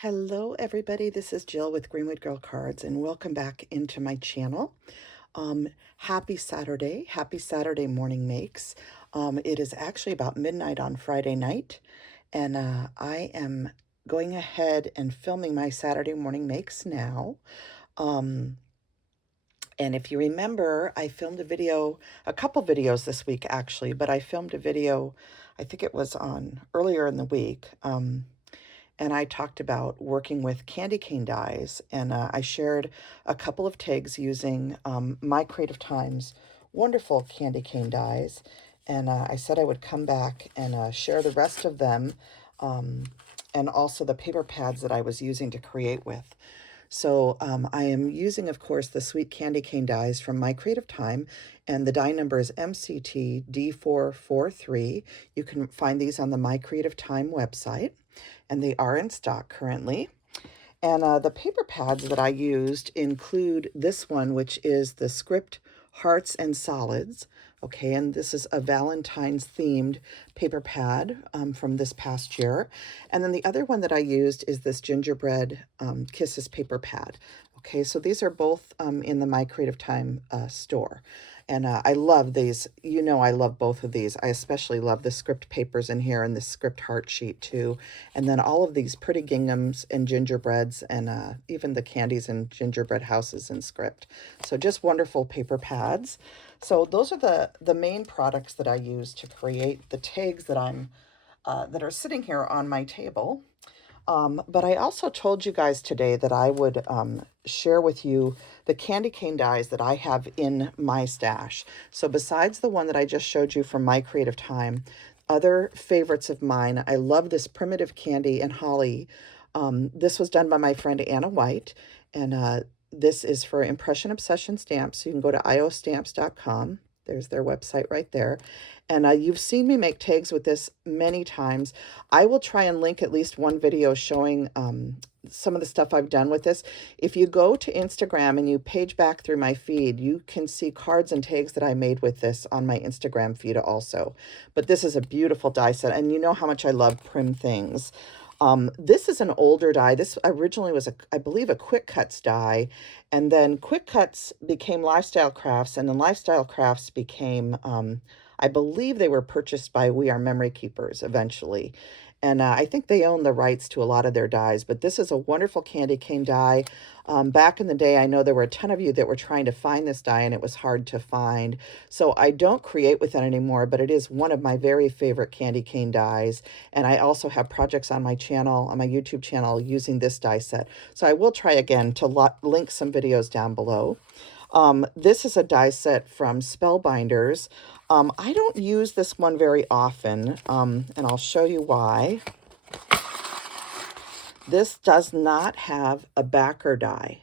Hello everybody, this is Jill with Greenwood Girl Cards and welcome back into my channel. Happy Saturday morning makes. It is actually about midnight on Friday night and I am going ahead and filming my Saturday morning makes now. And if you remember, I filmed a couple videos this week actually, but I filmed a video, I think it was on earlier in the week. And I talked about working with candy cane dies, and I shared a couple of tags using My Creative Time's wonderful candy cane dies, and I said I would come back and share the rest of them, and also the paper pads that I was using to create with. So I am using, of course, the Sweet Candy Cane dies from My Creative Time, and the die number is MCT D443. You can find these on the My Creative Time website, and they are in stock currently. And the paper pads that I used include this one, which is the Script Hearts and Solids. Okay, and this is a Valentine's themed paper pad from this past year. And then the other one that I used is this Gingerbread Kisses paper pad. Okay, so these are both in the My Creative Time store. And I love these. You know, I love both of these. I especially love the script papers in here and the script heart sheet too. And then all of these pretty ginghams and gingerbreads and even the candies and gingerbread houses in script. So just wonderful paper pads. So those are the main products that I use to create the tags that that are sitting here on my table. But I also told you guys today that I would share with you the candy cane dies that I have in my stash. So besides the one that I just showed you from My Creative Time, other favorites of mine, I love this Primitive Candy and Holly. This was done by my friend Anna White, and this is for Impression Obsession stamps. So you can go to iostamps.com. There's their website right there. And you've seen me make tags with this many times. I will try and link at least one video showing some of the stuff I've done with this. If you go to Instagram and you page back through my feed, you can see cards and tags that I made with this on my Instagram feed also. But this is a beautiful die set, and you know how much I love prim things. This is an older die. This originally was, I believe, a Quick-Cutz die, and then Quick-Cutz became Lifestyle Crafts, and then Lifestyle Crafts became, I believe they were purchased by We Are Memory Keepers eventually. And I think they own the rights to a lot of their dies, but this is a wonderful candy cane die. Back in the day, I know there were a ton of you that were trying to find this die and it was hard to find. So I don't create with it anymore, but it is one of my very favorite candy cane dies. And I also have projects on my channel, on my YouTube channel, using this die set. So I will try again to link some videos down below. This is a die set from Spellbinders. I don't use this one very often, and I'll show you why. This does not have a backer die,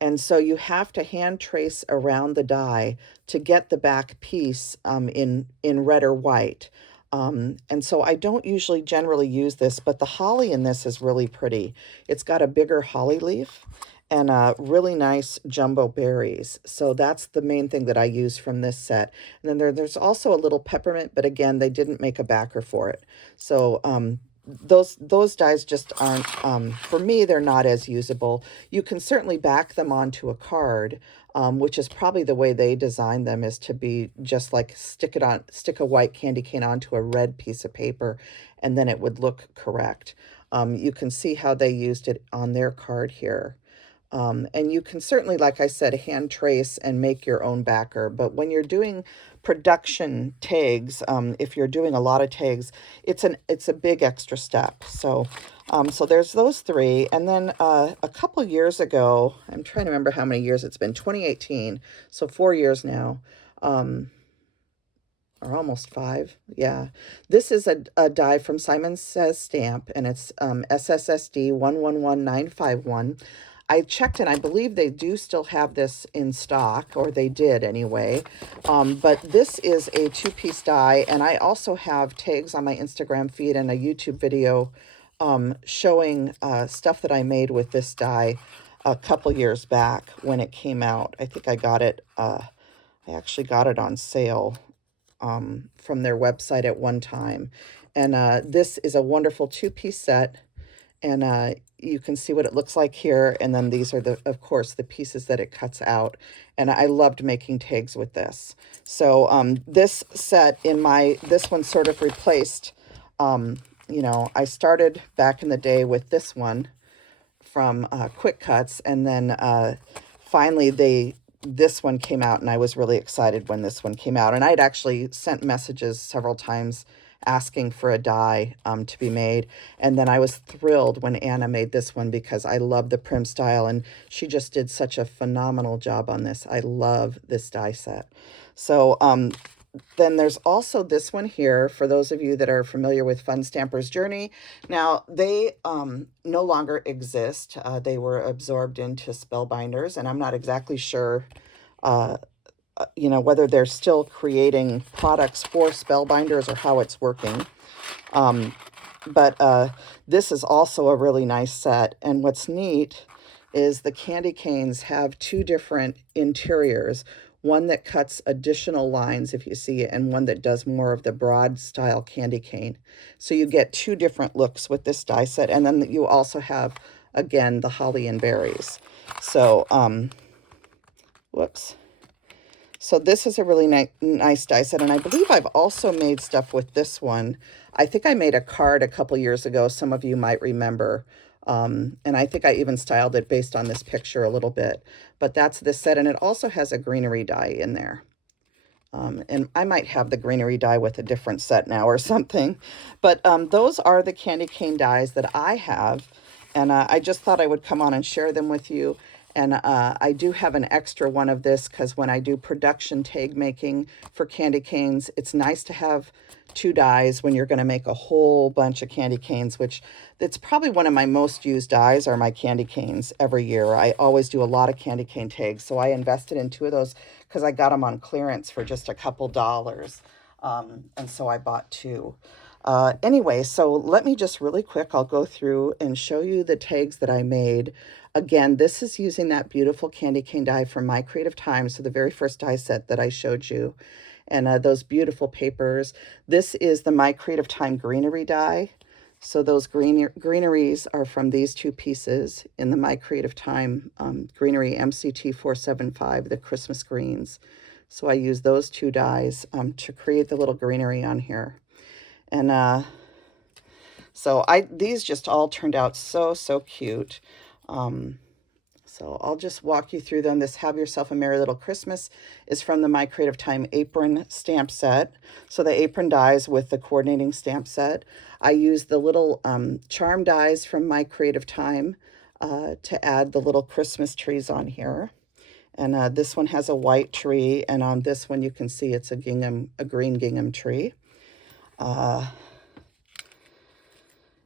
and so you have to hand trace around the die to get the back piece in red or white. And so I don't usually generally use this, but the holly in this is really pretty. It's got a bigger holly leaf and really nice jumbo berries. So that's the main thing that I use from this set. And then there's also a little peppermint, but again, they didn't make a backer for it. So those dies just aren't, for me, they're not as usable. You can certainly back them onto a card, which is probably the way they designed them, is to be just like stick a white candy cane onto a red piece of paper, and then it would look correct. You can see how they used it on their card here. And you can certainly, like I said, hand trace and make your own backer. But when you're doing production tags, if you're doing a lot of tags, it's a big extra step. So there's those three. And then a couple years ago, I'm trying to remember how many years it's been, 2018, so 4 years now, or almost 5. Yeah. This is a die from Simon Says Stamp, and it's SSSD 111951. I checked, and I believe they do still have this in stock, or they did anyway. But this is a 2-piece die, and I also have tags on my Instagram feed and a YouTube video showing stuff that I made with this die a couple years back when it came out. I think I got it, I actually got it on sale from their website at one time. And this is a wonderful 2-piece set. And you can see what it looks like here. And then these are, of course, the pieces that it cuts out. And I loved making tags with this. So this set this one sort of replaced, I started back in the day with this one from Quick-Cutz, and then finally this one came out, and I was really excited when this one came out. And I'd actually sent messages several times asking for a die to be made, and then I was thrilled when Anna made this one because I love the Prim style, and she just did such a phenomenal job on this. I love this die set. So then there's also this one here for those of you that are familiar with Fun Stamper's Journey. Now, they no longer exist. They were absorbed into Spellbinders, and I'm not exactly sure, whether they're still creating products for Spellbinders or how it's working. But this is also a really nice set, and what's neat is the candy canes have two different interiors. One that cuts additional lines, if you see it, and one that does more of the broad style candy cane. So you get two different looks with this die set. And then you also have, again, the holly and berries. So, whoops. So this is a really nice die set. And I believe I've also made stuff with this one. I think I made a card a couple years ago. Some of you might remember. And I think I even styled it based on this picture a little bit. But that's this set, and it also has a greenery die in there. And I might have the greenery die with a different set now or something. But those are the candy cane dies that I have, and I just thought I would come on and share them with you. And I do have an extra one of this because when I do production tag making for candy canes, it's nice to have two dies when you're going to make a whole bunch of candy canes, which it's probably one of my most used dies are my candy canes every year. I always do a lot of candy cane tags. So I invested in two of those because I got them on clearance for just a couple dollars. And so I bought two. Anyway, so let me just really quick, I'll go through and show you the tags that I made. Again, this is using that beautiful candy cane die from My Creative Time. So the very first die set that I showed you. And those beautiful papers. This is the My Creative Time greenery die. So those greeneries are from these two pieces in the My Creative Time greenery MCT 475, the Christmas greens. So I use those two dies to create the little greenery on here. And so these just all turned out so cute. So I'll just walk you through them. This Have Yourself a Merry Little Christmas is from the My Creative Time apron stamp set. So the apron dies with the coordinating stamp set. I use the little charm dies from My Creative Time to add the little Christmas trees on here. And this one has a white tree, and on this one you can see it's a green gingham tree.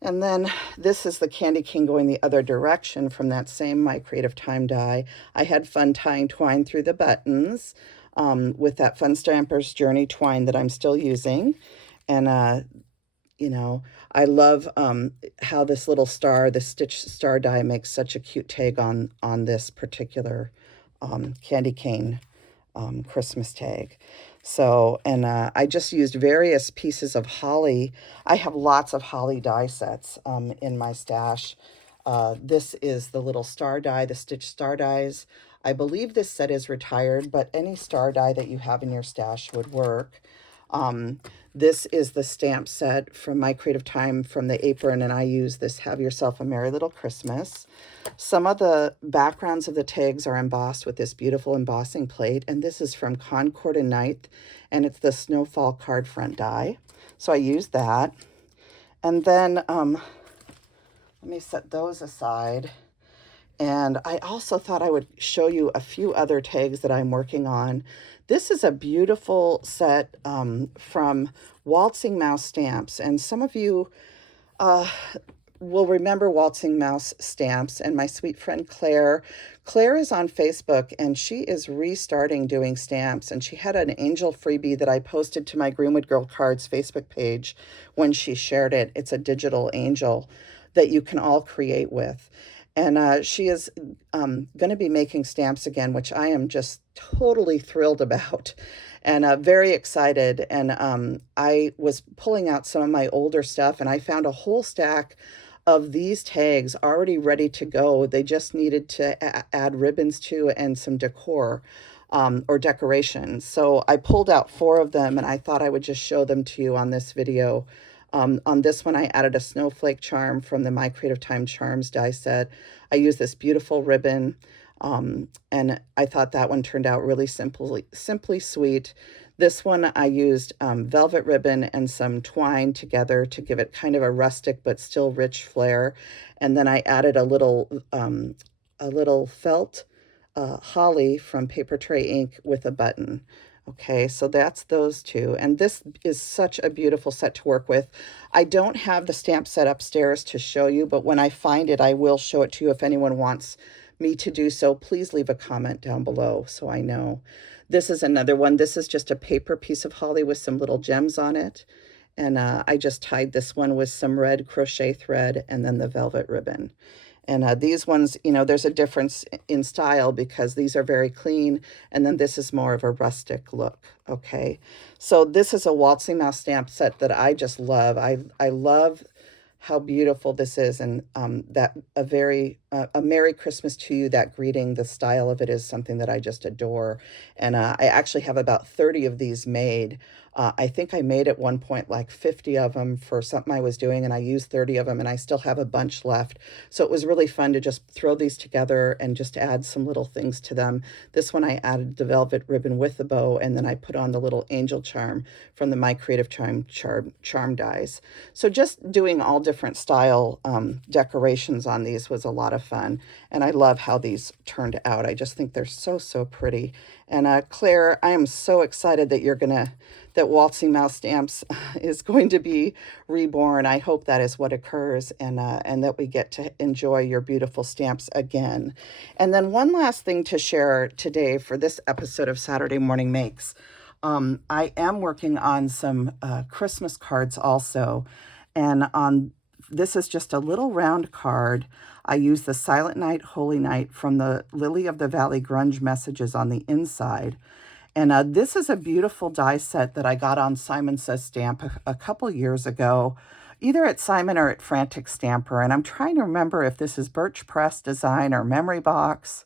And then this is the candy cane going the other direction from that same My Creative Time die. I had fun tying twine through the buttons with that Fun Stamper's Journey twine that I'm still using. And, I love how this little star, the stitched star die, makes such a cute tag on this particular candy cane Christmas tag. So, and I just used various pieces of holly. I have lots of holly die sets in my stash. This is the little star die, the stitched star dies. I believe this set is retired, but any star die that you have in your stash would work. This is the stamp set from My Creative Time from the apron, and I use this Have Yourself a Merry Little Christmas. Some of the backgrounds of the tags are embossed with this beautiful embossing plate, and this is from Concord and Ninth, and it's the Snowfall card front die. So I use that. And then let me set those aside. And I also thought I would show you a few other tags that I'm working on. This is a beautiful set from Waltzingmouse Stamps. And some of you will remember Waltzingmouse Stamps and my sweet friend Claire. Claire is on Facebook, and she is restarting doing stamps. And she had an angel freebie that I posted to my Greenwood Girl Cards Facebook page when she shared it. It's a digital angel that you can all create with. And she is going to be making stamps again, which I am just totally thrilled about and very excited. And I was pulling out some of my older stuff, and I found a whole stack of these tags already ready to go. They just needed to add ribbons to and some decor or decorations. So I pulled out 4 of them and I thought I would just show them to you on this video. On this one, I added a snowflake charm from the My Creative Time Charms die set. I used this beautiful ribbon, and I thought that one turned out really simply sweet. This one I used velvet ribbon and some twine together to give it kind of a rustic but still rich flair. And then I added a little felt holly from Paper Tray Ink with a button. Okay, so that's those 2. And this is such a beautiful set to work with. I don't have the stamp set upstairs to show you, but when I find it, I will show it to you. If anyone wants me to do so, please leave a comment down below so I know. This is another one. This is just a paper piece of holly with some little gems on it. And I just tied this one with some red crochet thread and then the velvet ribbon. And these ones, you know, there's a difference in style because these are very clean, and then this is more of a rustic look, okay? So this is a Waltzingmouse stamp set that I just love. I love how beautiful this is, and that a Merry Christmas to you, that greeting, the style of it is something that I just adore. And I actually have about 30 of these made. I think I made at one point like 50 of them for something I was doing, and I used 30 of them, and I still have a bunch left. So it was really fun to just throw these together and just add some little things to them. This one I added the velvet ribbon with the bow, and then I put on the little angel charm from the My Creative Time charm dies. So just doing all different style decorations on these was a lot of fun, and I love how these turned out. I just think they're so so pretty. And Claire, I am so excited that that Waltzingmouse Stamps is going to be reborn. I hope that is what occurs, and that we get to enjoy your beautiful stamps again. And then one last thing to share today for this episode of Saturday Morning Makes. I am working on some Christmas cards also, and this is just a little round card. I use the Silent Night, Holy Night from the Lily of the Valley Grunge messages on the inside. And this is a beautiful die set that I got on Simon Says Stamp a couple years ago, either at Simon or at Frantic Stamper. And I'm trying to remember if this is Birch Press Design or Memory Box.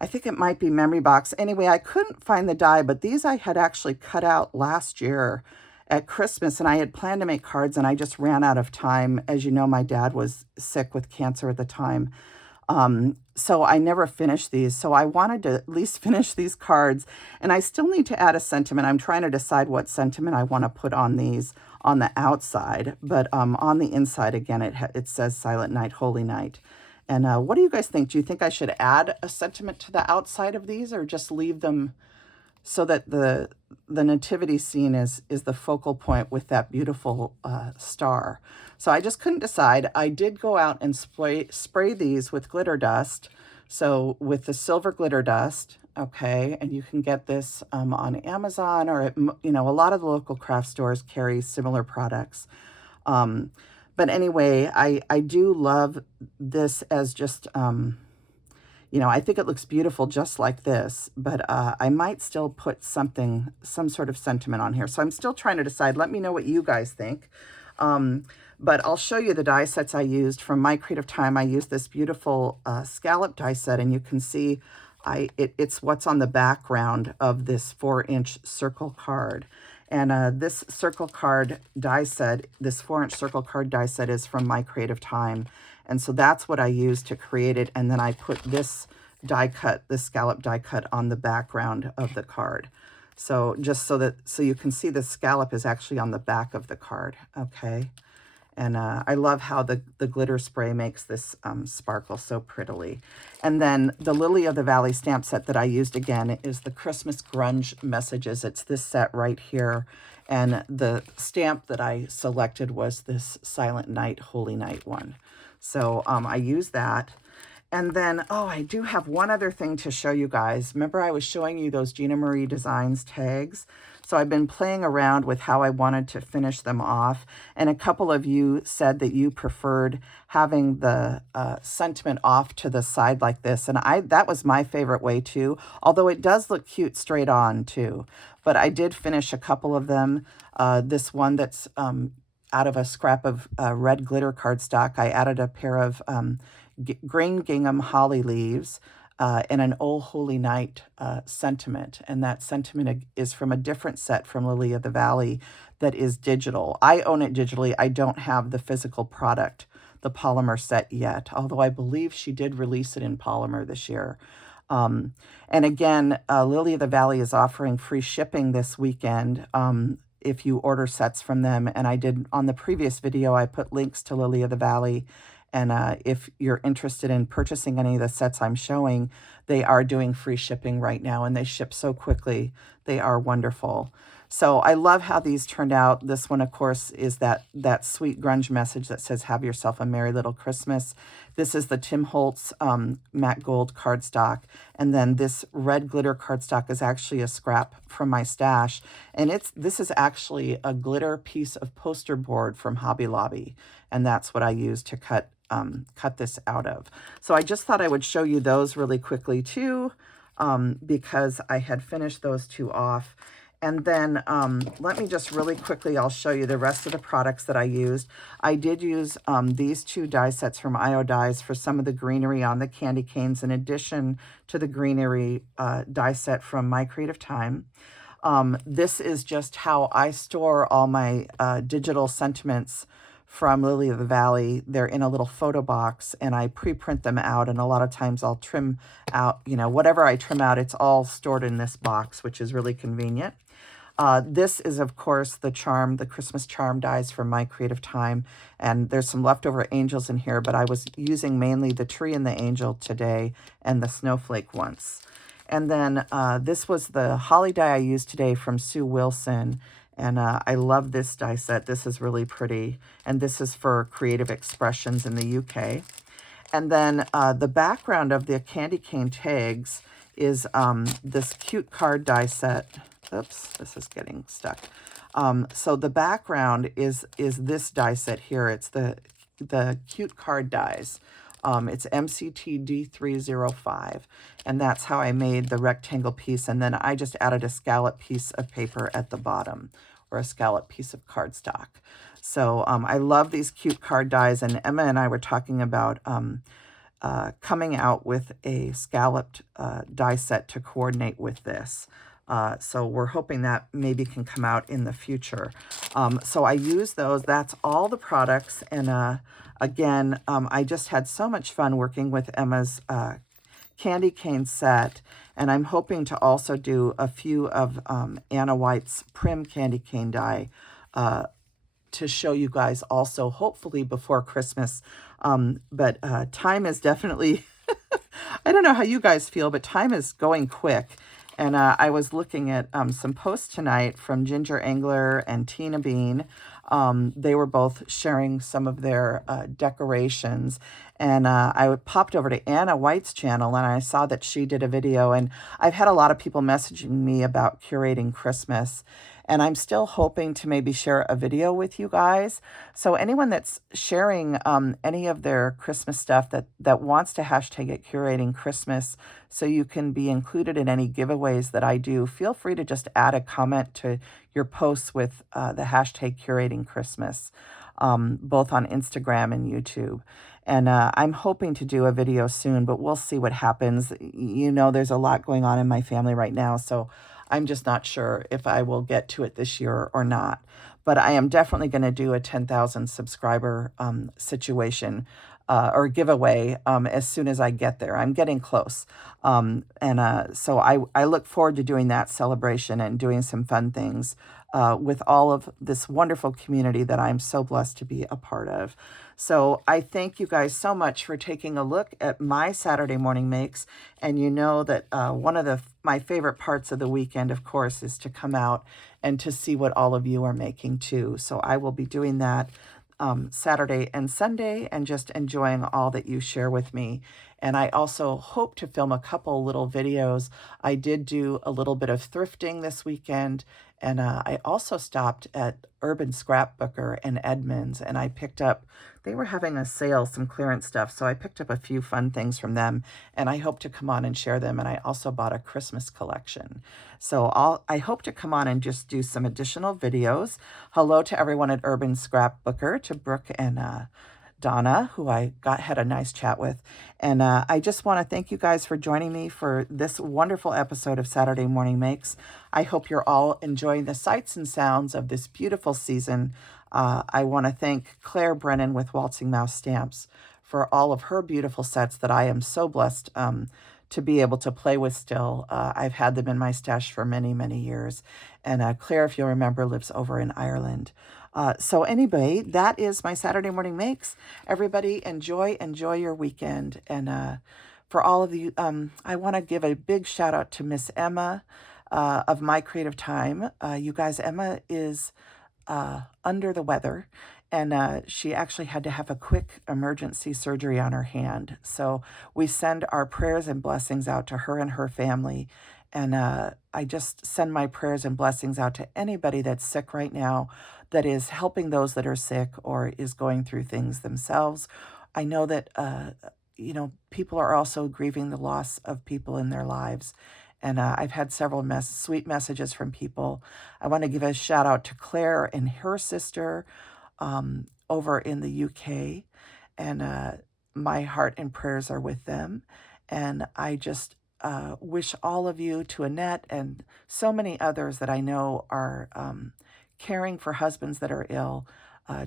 I think it might be Memory Box. Anyway, I couldn't find the die, but these I had actually cut out last year at Christmas, and I had planned to make cards, and I just ran out of time. As you know, my dad was sick with cancer at the time. So I never finished these. So I wanted to at least finish these cards, and I still need to add a sentiment. I'm trying to decide what sentiment I want to put on these on the outside, but on the inside, again, it says Silent Night, Holy Night. And what do you guys think? Do you think I should add a sentiment to the outside of these, or just leave them so that the nativity scene is the focal point with that beautiful star? So I just couldn't decide. I did go out and spray these with glitter dust. So with the silver glitter dust, okay, and you can get this on Amazon, or at, a lot of the local craft stores carry similar products. But anyway, I do love this as just, I think it looks beautiful just like this, but I might still put some sort of sentiment on here. So I'm still trying to decide. Let me know what you guys think. But I'll show you the die sets I used from My Creative Time. I used this beautiful scallop die set, and you can see it's what's on the background of this 4-inch circle card. And this circle card die set, this 4-inch circle card die set is from My Creative Time. And so that's what I used to create it. And then I put this die cut, this scallop die cut on the background of the card. So just so you can see the scallop is actually on the back of the card, okay? And I love how the glitter spray makes this sparkle so prettily. And then the Lily of the Valley stamp set that I used again is the Christmas Grunge Messages. It's this set right here. And the stamp that I selected was this Silent Night, Holy Night one. So I used that. And then, I do have one other thing to show you guys. Remember I was showing you those Gina Marie Designs tags? So I've been playing around with how I wanted to finish them off. And a couple of you said that you preferred having the sentiment off to the side like this. And that was my favorite way too, although it does look cute straight on too. But I did finish a couple of them. This one that's out of a scrap of red glitter cardstock, I added a pair of green gingham holly leaves and an Old Holy Night sentiment. And that sentiment is from a different set from Lily of the Valley that is digital. I own it digitally. I don't have the physical product, the polymer set yet, although I believe she did release it in polymer this year. And again, Lily of the Valley is offering free shipping this weekend if you order sets from them. And I did, on the previous video, I put links to Lily of the Valley. And if you're interested in purchasing any of the sets I'm showing, they are doing free shipping right now, and they ship so quickly. They are wonderful. So I love how these turned out. This one, of course, is that sweet grunge message that says, "Have yourself a merry little Christmas." This is the Tim Holtz matte gold cardstock. And then this red glitter cardstock is actually a scrap from my stash. And this is actually a glitter piece of poster board from Hobby Lobby. And that's what I use to cut this out of. So I just thought I would show you those really quickly too, because I had finished those two off. And then let me just really quickly, I'll show you the rest of the products that I used. I did use these two die sets from IO Dies for some of the greenery on the candy canes, in addition to the greenery die set from My Creative Time. This is just how I store all my digital sentiments from Lily of the Valley. They're in a little photo box, and I pre-print them out, and a lot of times I'll trim out, whatever I trim out, it's all stored in this box, which is really convenient. This is, of course, the Christmas charm dies from My Creative Time, and there's some leftover angels in here, but I was using mainly the tree and the angel today and the snowflake once. And then this was the holly die I used today from Sue Wilson, and I love this die set. This is really pretty, and this is for Creative Expressions in the UK. And then the background of the candy cane tags is this cute card die set. Oops, this is getting stuck. So the background is this die set here. It's the cute card dies. It's MCT D305, and that's how I made the rectangle piece. And then I just added a scallop piece of paper at the bottom, or a scallop piece of cardstock. So I love these cute card dies, and Emma and I were talking about coming out with a scalloped die set to coordinate with this. So we're hoping that maybe can come out in the future. So I use those. That's all the products. And again, I just had so much fun working with Emma's candy cane set. And I'm hoping to also do a few of Anna White's Prim candy cane die to show you guys also, hopefully before Christmas. But time is definitely, I don't know how you guys feel, but time is going quick. And I was looking at some posts tonight from Ginger Angler and Tina Bean. They were both sharing some of their decorations. And I popped over to Anna White's channel, and I saw that she did a video. And I've had a lot of people messaging me about curating Christmas. And I'm still hoping to maybe share a video with you guys. So anyone that's sharing any of their Christmas stuff that wants to hashtag it Curating Christmas so you can be included in any giveaways that I do, feel free to just add a comment to your posts with the hashtag Curating Christmas, both on Instagram and YouTube. And I'm hoping to do a video soon, but we'll see what happens. There's a lot going on in my family right now, so I'm just not sure if I will get to it this year or not. But I am definitely going to do a 10,000 subscriber situation or giveaway as soon as I get there. I'm getting close. So I look forward to doing that celebration and doing some fun things with all of this wonderful community that I'm so blessed to be a part of. So I thank you guys so much for taking a look at my Saturday morning makes. And you know that one of my favorite parts of the weekend, of course, is to come out and to see what all of you are making too. So I will be doing that Saturday and Sunday and just enjoying all that you share with me. And I also hope to film a couple little videos. I did do a little bit of thrifting this weekend, And I also stopped at Urban Scrapbooker in Edmonds, and I picked up, they were having a sale, some clearance stuff, so I picked up a few fun things from them, and I hope to come on and share them. And I also bought a Christmas collection. So I hope to come on and just do some additional videos. Hello to everyone at Urban Scrapbooker, to Brooke and Donna, who I had a nice chat with. And I just want to thank you guys for joining me for this wonderful episode of Saturday Morning Makes. I hope you're all enjoying the sights and sounds of this beautiful season. I want to thank Clare Brennan with Waltzingmouse Stamps for all of her beautiful sets that I am so blessed to be able to play with still. I've had them in my stash for many, many years. And Claire, if you'll remember, lives over in Ireland. So anyway, that is my Saturday Morning Makes. Everybody enjoy your weekend. And for all of you, I want to give a big shout out to Miss Emma of My Creative Time. You guys, Emma is under the weather, and she actually had to have a quick emergency surgery on her hand. So we send our prayers and blessings out to her and her family. And I just send my prayers and blessings out to anybody that's sick right now, that is helping those that are sick or is going through things themselves. I know that, people are also grieving the loss of people in their lives. And I've had several sweet messages from people. I want to give a shout out to Claire and her sister over in the UK. And my heart and prayers are with them. And I just wish all of you, to Annette and so many others that I know are caring for husbands that are ill,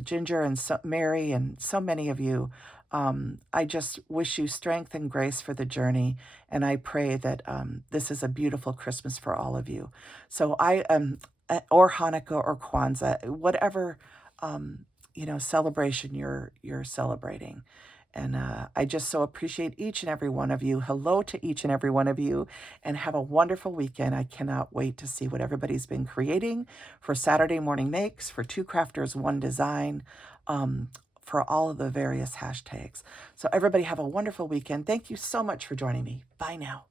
Ginger and Mary and so many of you. I just wish you strength and grace for the journey, and I pray that this is a beautiful Christmas for all of you. So or Hanukkah or Kwanzaa, whatever celebration you're celebrating. And I just so appreciate each and every one of you. Hello to each and every one of you, and have a wonderful weekend. I cannot wait to see what everybody's been creating for Saturday Morning Makes, for Two Crafters, One Design, for all of the various hashtags. So everybody have a wonderful weekend. Thank you so much for joining me. Bye now.